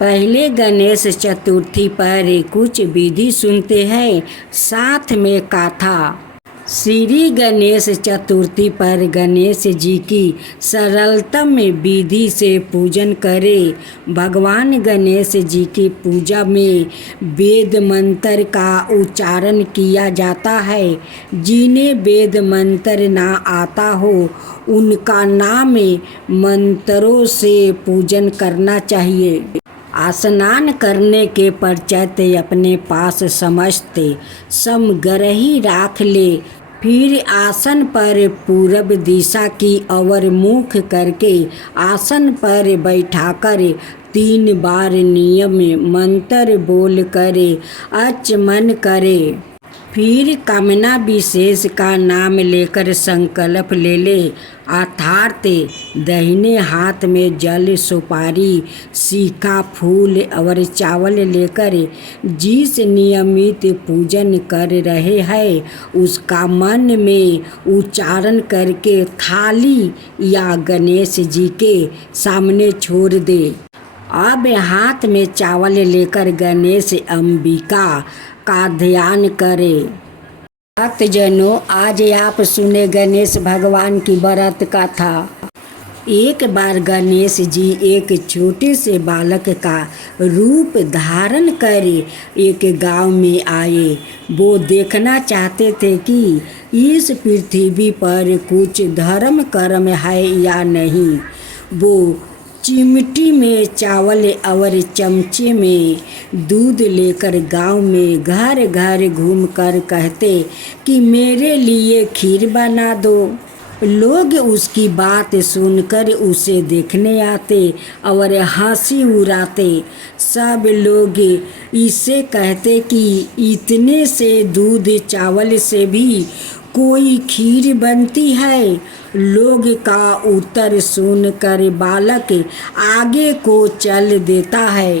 पहले गणेश चतुर्थी पर कुछ विधि सुनते हैं, साथ में कथा। श्री गणेश चतुर्थी पर गणेश जी की सरलतम विधि से पूजन करें। भगवान गणेश जी की पूजा में वेद मंत्र का उच्चारण किया जाता है। जिन्हें वेद मंत्र ना आता हो उनका नाम मंत्रों से पूजन करना चाहिए। स्नान करने के पश्चात अपने पास समस्त सामग्री रख ले। फिर आसन पर पूर्व दिशा की ओर मुख करके आसन पर बैठाकर 3 बार नियम मंत्र बोल कर आचमन करे। फिर कामना विशेष का नाम लेकर संकल्प ले ले। अर्थात दाहिने हाथ में जल, सुपारी, सिक्का, फूल और चावल लेकर जिस नियमित पूजन कर रहे हैं उसका मन में उच्चारण करके थाली या गणेश जी के सामने छोड़ दे। अब हाथ में चावल लेकर गणेश अंबिका का ध्यान करें। भक्तजनों, आज आप सुने गणेश भगवान की व्रत कथा। एक बार गणेश जी एक छोटे से बालक का रूप धारण कर एक गांव में आए। वो देखना चाहते थे कि इस पृथ्वी पर कुछ धर्म कर्म है या नहीं। वो चिमटी में चावल और चमचे में दूध लेकर गांव में घर घर घूमकर कहते कि मेरे लिए खीर बना दो। लोग उसकी बात सुनकर उसे देखने आते और हंसी उड़ाते। सब लोग इसे कहते कि इतने से दूध चावल से भी कोई खीर बनती है। लोग का उत्तर सुनकर बालक आगे को चल देता है।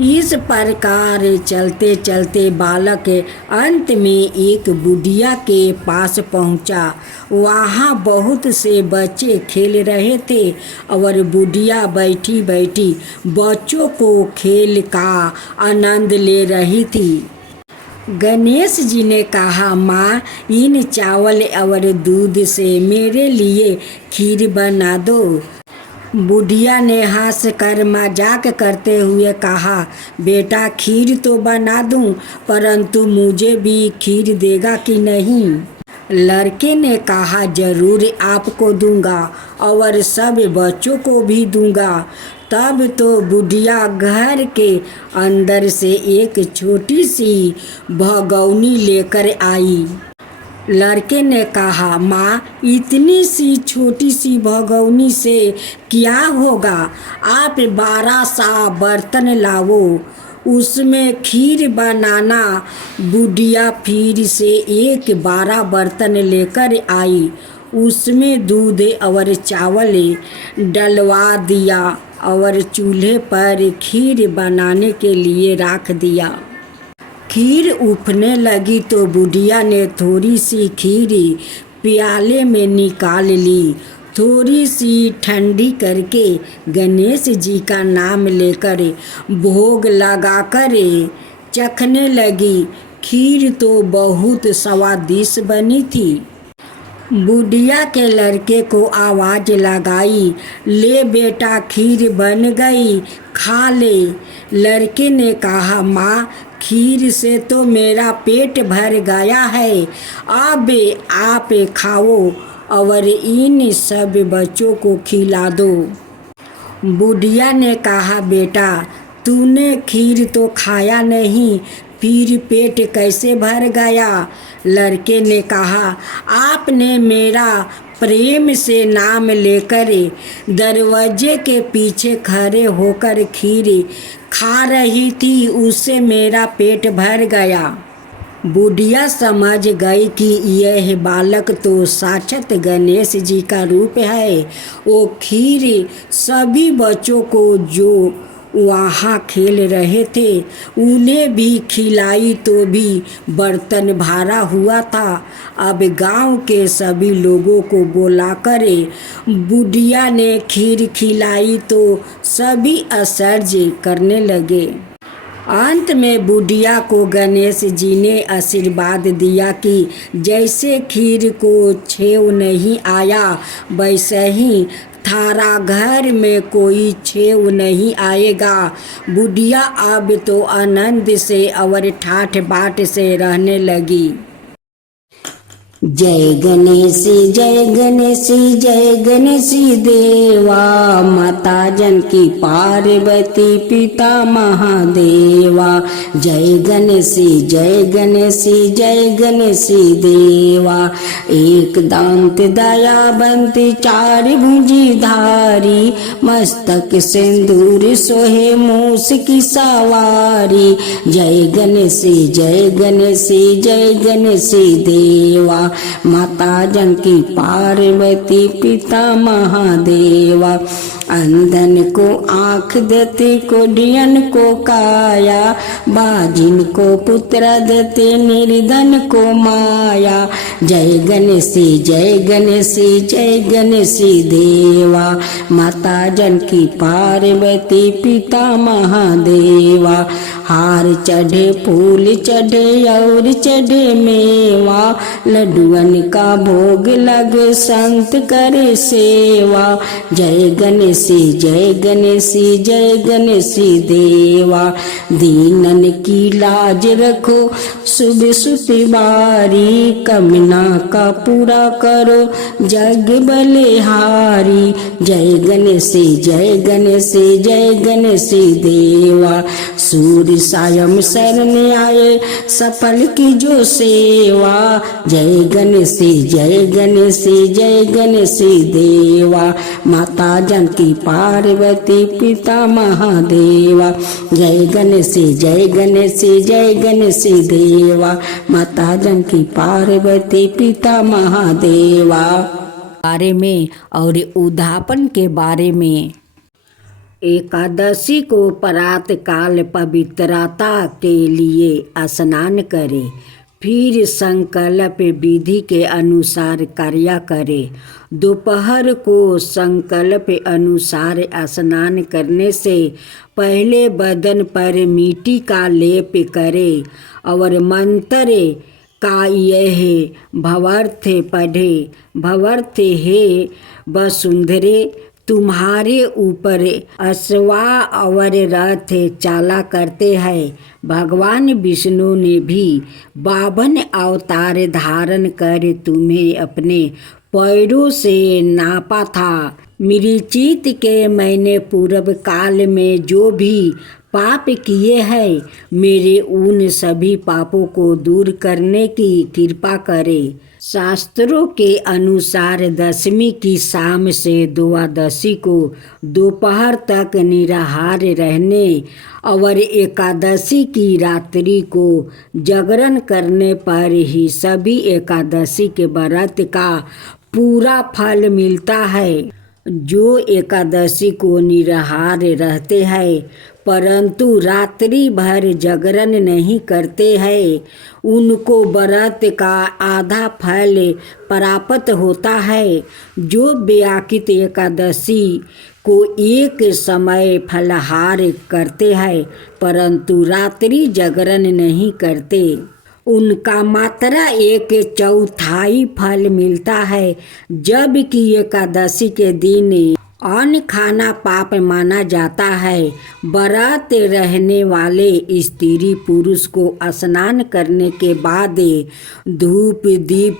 इस प्रकार चलते चलते बालक अंत में एक बुढ़िया के पास पहुंचा। वहाँ बहुत से बच्चे खेल रहे थे और बुढ़िया बैठी बैठी बच्चों को खेल का आनंद ले रही थी। गणेश जी ने कहा, माँ, इन चावल और दूध से मेरे लिए खीर बना दो। बुढ़िया ने हंसकर मजाक करते हुए कहा, बेटा, खीर तो बना दूं, परंतु मुझे भी खीर देगा कि नहीं? लड़के ने कहा, जरूर आपको दूंगा और सब बच्चों को भी दूंगा। तब तो बुढ़िया घर के अंदर से एक छोटी सी भगोनी लेकर आई। लड़के ने कहा, माँ, इतनी सी छोटी सी भगोनी से क्या होगा? आप 12 सा बर्तन लाओ, उसमें खीर बनाना। बुढ़िया फिर से एक 12 बर्तन लेकर आई। उसमें दूध और चावल डलवा दिया और चूल्हे पर खीर बनाने के लिए रख दिया। खीर उफने लगी तो बुढ़िया ने थोड़ी सी खीर प्याले में निकाल ली। थोड़ी सी ठंडी करके गणेश जी का नाम लेकर भोग लगाकर चखने लगी। खीर तो बहुत स्वादिष्ट बनी थी। बुढ़िया के लड़के को आवाज़ लगाई, ले बेटा, खीर बन गई, खा ले। लड़के ने कहा, माँ, खीर से तो मेरा पेट भर गया है, अब आप खाओ और इन सब बच्चों को खिला दो। बुढ़िया ने कहा, बेटा, तूने खीर तो खाया नहीं, फिर पेट कैसे भर गया? लड़के ने कहा, आपने मेरा प्रेम से नाम लेकर दरवाजे के पीछे खड़े होकर खीर खा रही थी, उससे मेरा पेट भर गया। बुढ़िया समझ गई कि यह बालक तो साक्षात गणेश जी का रूप है। वो खीर सभी बच्चों को जो वहाँ खेल रहे थे। उन्हें भी खिलाई तो भी बर्तन भरा हुआ था। अब गांव के सभी लोगों को बुलाकर बुढ़िया ने खीर खिलाई तो सभी असर्ज करने लगे। अंत में बुढ़िया को गणेश जी ने आशीर्वाद दिया कि जैसे खीर को छेव नहीं आया वैसे ही थारा घर में कोई छेव नहीं आएगा। बुढ़िया अब तो आनंद से और ठाठ बाट से रहने लगी। जय गणेश जय गणेश जय गणेश देवा, माता जानकी पार्वती पिता महादेवा। जय गणेश जय गणेश जय गणेश देवा, एक दांत दयावंत चार भुजी धारी, मस्तक सिंदूर सोहे मूस की सवारी। जय गणेश जय गणेश जय गणेश देवा, माता जानकी पार्वती पिता महादेवा। अंधन को आँख देते कोढ़ियन को काया, बाजिन को पुत्र देते निर्धन को माया। जय गणेश जय गणेश जय गणेश देवा, माता जानकी पार्वती पिता महादेवा। हार चढ़े फूल चढ़े और चढ़े मेवा, लड्डुअन का भोग लगे संत करे सेवा। जय गणेश जय गणेश जय गणेश देवा, दीनन की लाज रखो सुबह सुती बारी, कमना का पूरा करो जग बलिहारी। जय गणेश जय गणेश जय गणेश देवा, सूर्य सायं शरण आए सफल की जो सेवा। जय गणेश जय गणेश जय गणेश देवा, माता जानकी पार्वती पिता महादेवा। जय गणेश जय गणेश जय गणेश देवा, माता जानकी पार्वती पिता महादेवा। बारे में और उद्यापन के बारे में। एकादशी को प्रातः काल पवित्रता के लिए स्नान करें, फिर संकल्प विधि के अनुसार कार्य करें। दोपहर को संकल्प अनुसार स्नान करने से पहले बदन पर मिट्टी का लेप करें और मंत्र का यह भवर्थ पढ़े। भवर्थ हे वसुंधरे, तुम्हारे ऊपर अश्वा और रथ चाला करते हैं। भगवान विष्णु ने भी 52 अवतार धारण कर तुम्हें अपने पैरों से नापा था। मृचित के मैंने पूर्व काल में जो भी पाप किए हैं, मेरे उन सभी पापों को दूर करने की कृपा करे। शास्त्रों के अनुसार दशमी की शाम से द्वादशी को दोपहर तक निराहार रहने और एकादशी की रात्रि को जागरण करने पर ही सभी एकादशी के व्रत का पूरा फल मिलता है। जो एकादशी को निराहार रहते हैं परंतु रात्रि भर जागरण नहीं करते हैं, उनको व्रत का आधा फल प्राप्त होता है। जो व्याकृत एकादशी को एक समय फलाहार करते हैं परंतु रात्रि जागरण नहीं करते, उनका मात्रा 1/4 फल मिलता है। जबकि एकादशी के दिन अन्न खाना पाप माना जाता है। व्रत रहने वाले स्त्री पुरुष को स्नान करने के बाद धूप दीप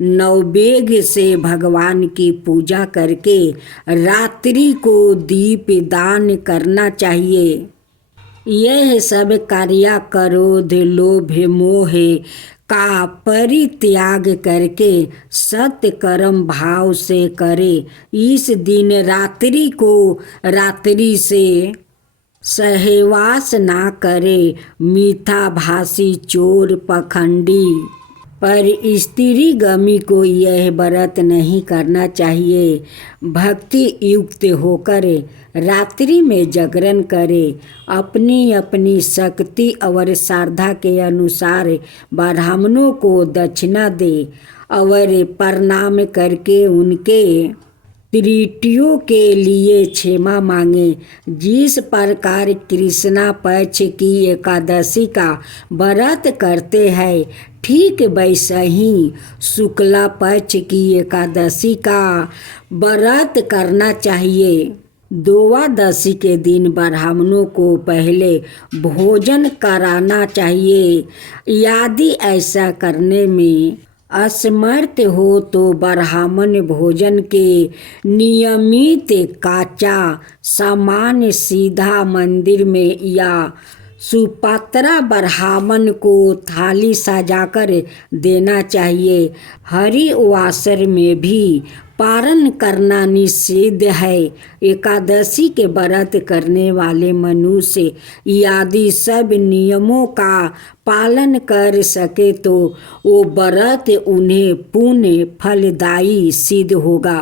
नैवेद्य से भगवान की पूजा करके रात्रि को दीप दान करना चाहिए। यह सब कार्य क्रोध लोभ मोह का परित्याग करके सत्य कर्म भाव से करे। इस दिन रात्रि को रात्रि से सहवास ना करे। मीठा भाषी चोर पखंडी पर स्त्री गमी को यह व्रत नहीं करना चाहिए। भक्ति युक्त होकर रात्रि में जागरण करे, अपनी अपनी शक्ति और श्रद्धा के अनुसार ब्राह्मणों को दक्षिणा दे और प्रणाम करके उनके त्रुटियों के लिए क्षमा मांगे। जिस प्रकार कृष्णा पक्ष की एकादशी का व्रत करते हैं, ठीक वैसा ही शुक्ला पक्ष की एकादशी का व्रत करना चाहिए। द्वादशी के दिन ब्राह्मणों को पहले भोजन कराना चाहिए। यदि ऐसा करने में असमर्थ हो तो ब्राह्मण भोजन के नियमित काचा सामान सीधा मंदिर में या सुपात्रा ब्राह्मण को थाली सजाकर देना चाहिए। हरिवासर में भी पारण करना निषिद्ध है। एकादशी के व्रत करने वाले मनुष्य यदि सब नियमों का पालन कर सके तो वो व्रत उन्हें पुण्य फलदायी सिद्ध होगा।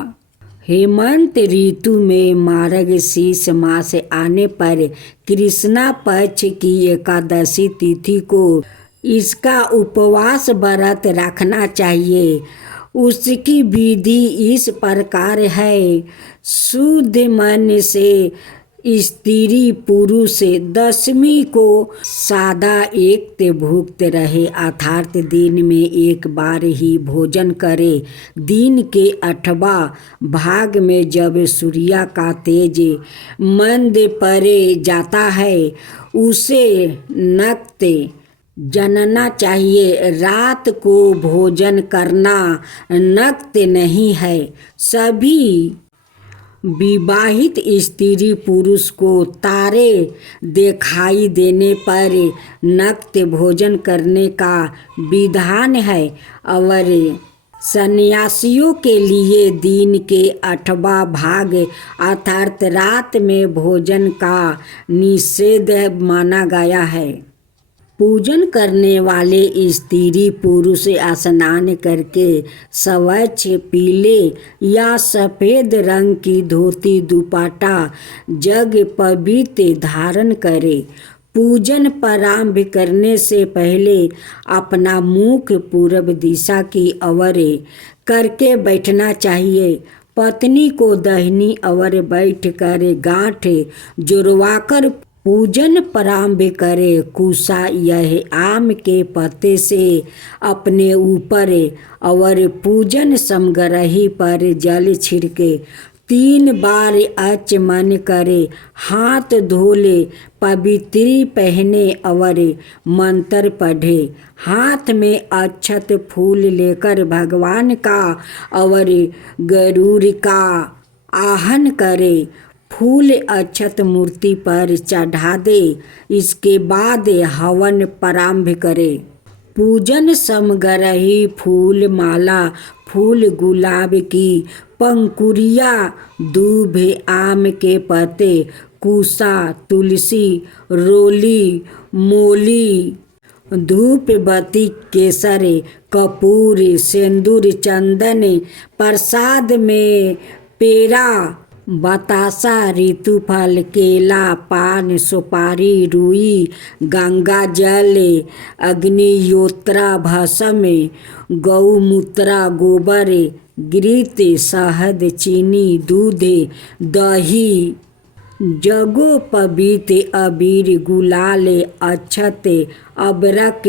हेमंत ऋतु में मार्गशीर्ष मास आने पर कृष्णा पक्ष की एकादशी तिथि को इसका उपवास व्रत रखना चाहिए। उसकी विधि इस प्रकार है। शुद्ध मन से स्त्री पुरुष दशमी को सादा एक भुक्त रहे, अर्थात दिन में एक बार ही भोजन करे। दिन के 8वां भाग में जब सूर्य का तेज मंद पड़ जाता है, उसे नक्त जानना चाहिए। रात को भोजन करना नक्त नहीं है। सभी विवाहित स्त्री पुरुष को तारे दिखाई देने पर नक्त भोजन करने का विधान है और सन्यासियों के लिए दिन के 8वां भाग अर्थात रात में भोजन का निषेध माना गया है। पूजन करने वाले स्त्री पुरुष स्नान करके स्वच्छ पीले या सफ़ेद रंग की धोती दुपट्टा जग पवित्र धारण करे। पूजन प्रारंभ करने से पहले अपना मुख पूर्व दिशा की ओर करके बैठना चाहिए। पत्नी को दाहिनी ओर बैठ कर गांठ जुड़वाकर पूजन प्रारंभ करे। कुशा यह आम के पत्ते से अपने ऊपर और पूजन समग्रही पर जल छिड़के 3 बार आचमन करे। हाथ धोले, पवित्री पहने और मंत्र पढ़े। हाथ में अक्षत फूल लेकर भगवान का और गरुड़ का आह्वान करे। फूल अक्षत मूर्ति पर चढ़ा दे। इसके बाद हवन प्रारंभ करे। पूजन समग्रही फूल माला, फूल गुलाब की पंखुड़िया, दूब, आम के पत्ते, कुशा, तुलसी, रोली, मोली, धूप बत्ती, केसर, कपूर, सिंदूर, चंदन, प्रसाद में पेड़ा, बतासा, ऋतुफल, केला, पान, सुपारी, रुई, गंगा जल, अग्निहोत्र, भस्म, गौमूत्र, गोबर, घृत, शहद, चीनी, दूध, दही, जगो पवित्र अबीर, गुलाल, अक्षत, अबरक,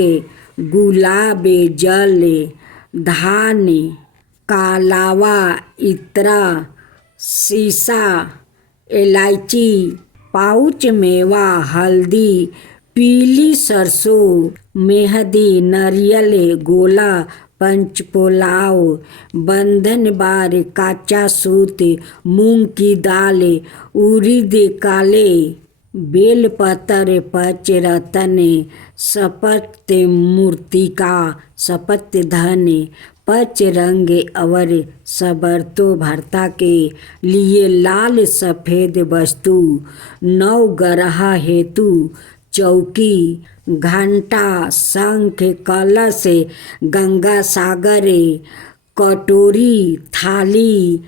गुलाब जल, धान, कालावा, इत्रा, सीसा, इलायची, पाउच मेवा, हल्दी, पीली सरसों, मेहंदी, नारियल, गोला, पंचपोलाव, बंधन बार, कच्चा सूत, मूंग की दाल, उड़द, काले बेलपत्र, पंचरत्न, सपत मूर्तिका, सपत धन, पच रंग और सबरतो भरता के लिए लाल सफ़ेद वस्तु, 9 ग्रह हेतु चौकी, घंटा, शंख, कलश, गंगा सागर, कटोरी, थाली,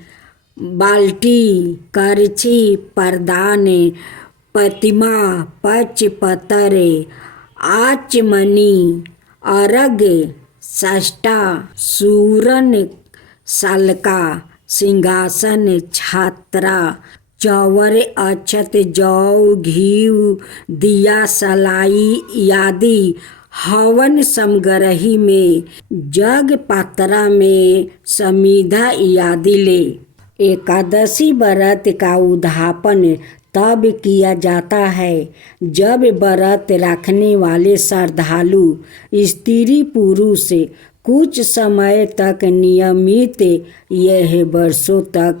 बाल्टी, करछी, परदान, प्रतिमा, पचपतर, आचमनी, अर्घ, सष्टा, सूरन, सलका, सिंहासन, छात्रा, चौवर, अक्षत, जौ, घी, दिया, सलाई आदि। हवन समग्रही में, जग पात्रा में समिधा आदि ले। एकादशी व्रत का उद्यापन तब किया जाता है जब व्रत रखने वाले श्रद्धालु स्त्री पुरुष कुछ समय तक नियमित यह वर्षों तक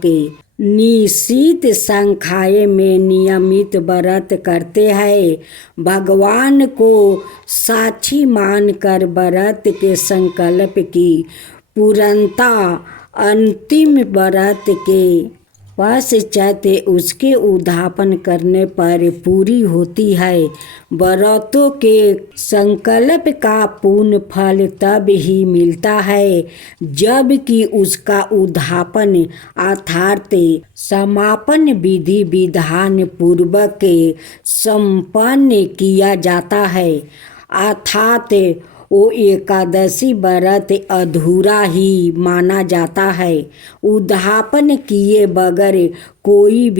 निश्चित संख्या में नियमित व्रत करते हैं। भगवान को साक्षी मानकर व्रत के संकल्प की पूर्णता अंतिम व्रत के पश्चात उसके उद्यापन करने पर पूरी होती है। व्रतों के संकल्प का पूर्ण फल तब ही मिलता है जबकि उसका उद्यापन अर्थात समापन विधि विधान पूर्वक संपन्न किया जाता है। अर्थात वो एकादशी व्रत अधूरा ही माना जाता है। उद्यापन किए बगैर कोई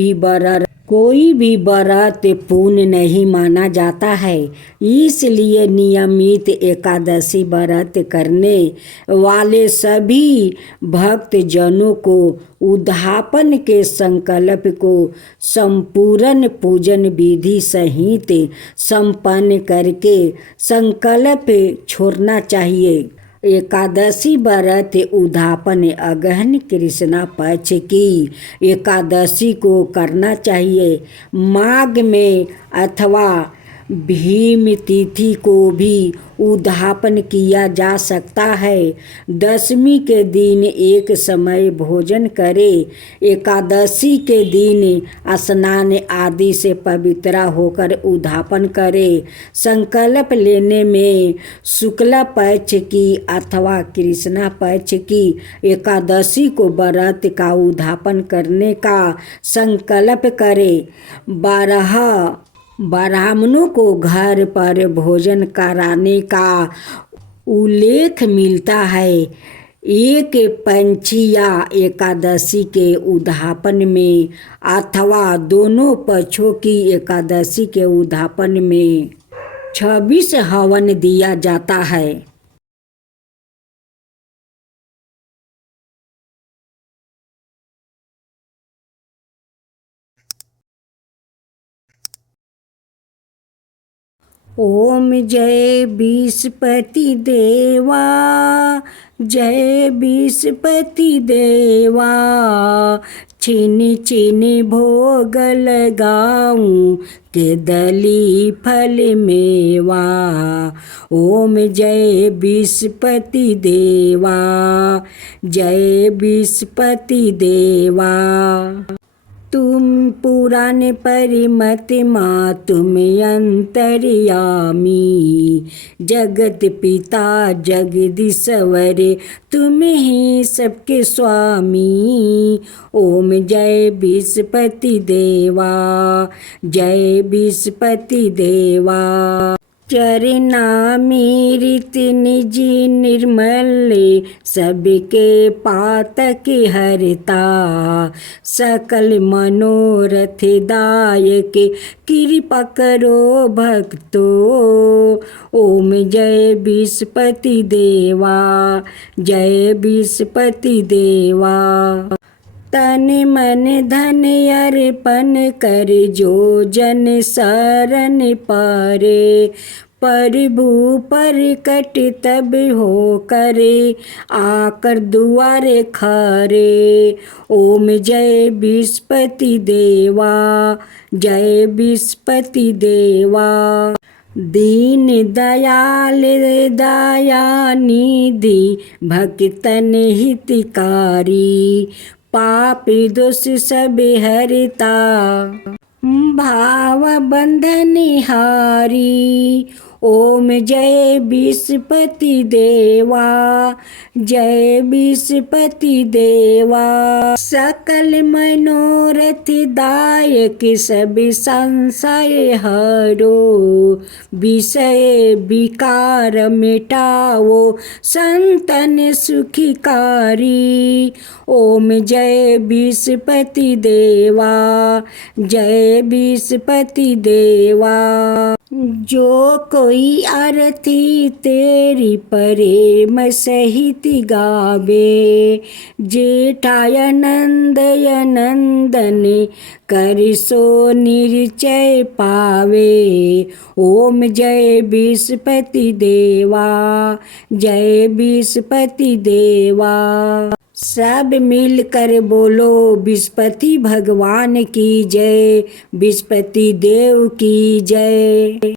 भी व्रत पूर्ण नहीं माना जाता है। इसलिए नियमित एकादशी व्रत करने वाले सभी भक्तजनों को उद्यापन के संकल्प को संपूर्ण पूजन विधि सहित संपन्न करके संकल्प छोड़ना चाहिए। एकादशी व्रत उद्यापन अगहन कृष्णा पक्ष की एकादशी को करना चाहिए। माघ में अथवा भीम तिथि को भी उद्यापन किया जा सकता है। दशमी के दिन एक समय भोजन करें। एकादशी के दिन स्नान आदि से पवित्र होकर उद्यापन करें। संकल्प लेने में शुक्ल पक्ष की अथवा कृष्णा पक्ष की एकादशी को व्रत का उद्यापन करने का संकल्प करें। ब्राह्मणों को घर पर भोजन कराने का उल्लेख मिलता है। एक पंचीया एकादशी के उद्यापन में अथवा दोनों पक्षों की एकादशी के उद्यापन में 26 हवन दिया जाता है। ओम जय विष्णुपति देवा, जय विष्णुपति देवा, छिन छिन भोग लगाऊं केदली फल मेवा। ओम जय विष्णुपति देवा, जय विष्णुपति देवा। तुम पुराण परिमत माँ तुम अंतर्यामी, जगत पिता जगदीश्वर तुम ही सबके स्वामी। ओम जय विष्णुपति देवा, जय विष्णुपति देवा। चरनामृत निज निर्मल सबके पातक हरता, सकल मनोरथ दायक कृपा करो भक्तो। ओम जय विष्णुपति देवा, जय विष्णुपति देवा। तन मन धन अर्पण कर जो जन शरण पारे, प्रभु प्रकट तब हो करे आकर दुआरे खरे। ओम जय विष्णुपति देवा, जय विष्णुपति देवा। दीन दयाल दया निधि भक्तन हितकारी, पापी दोष सब हरता, भाव बंधन हारी। ओम जय विष्णुपति देवा, जय विष्णुपति देवा। सकल मनोरथ दायक सब संशय हरो, विषय विकार मिटाओ संतन सुखकारी। ओम जय विष्णुपति देवा, जय विष्णुपति देवा। जो कोई आरती तेरी प्रेम सहित गावे, जेठाय नंदय नंदन कर सो निश्चय पावे। ओम जय विष्णुपति देवा, जय विष्णुपति देवा। सब मिलकर बोलो विष्णुपति भगवान की जय, विष्णुपति देव की जय।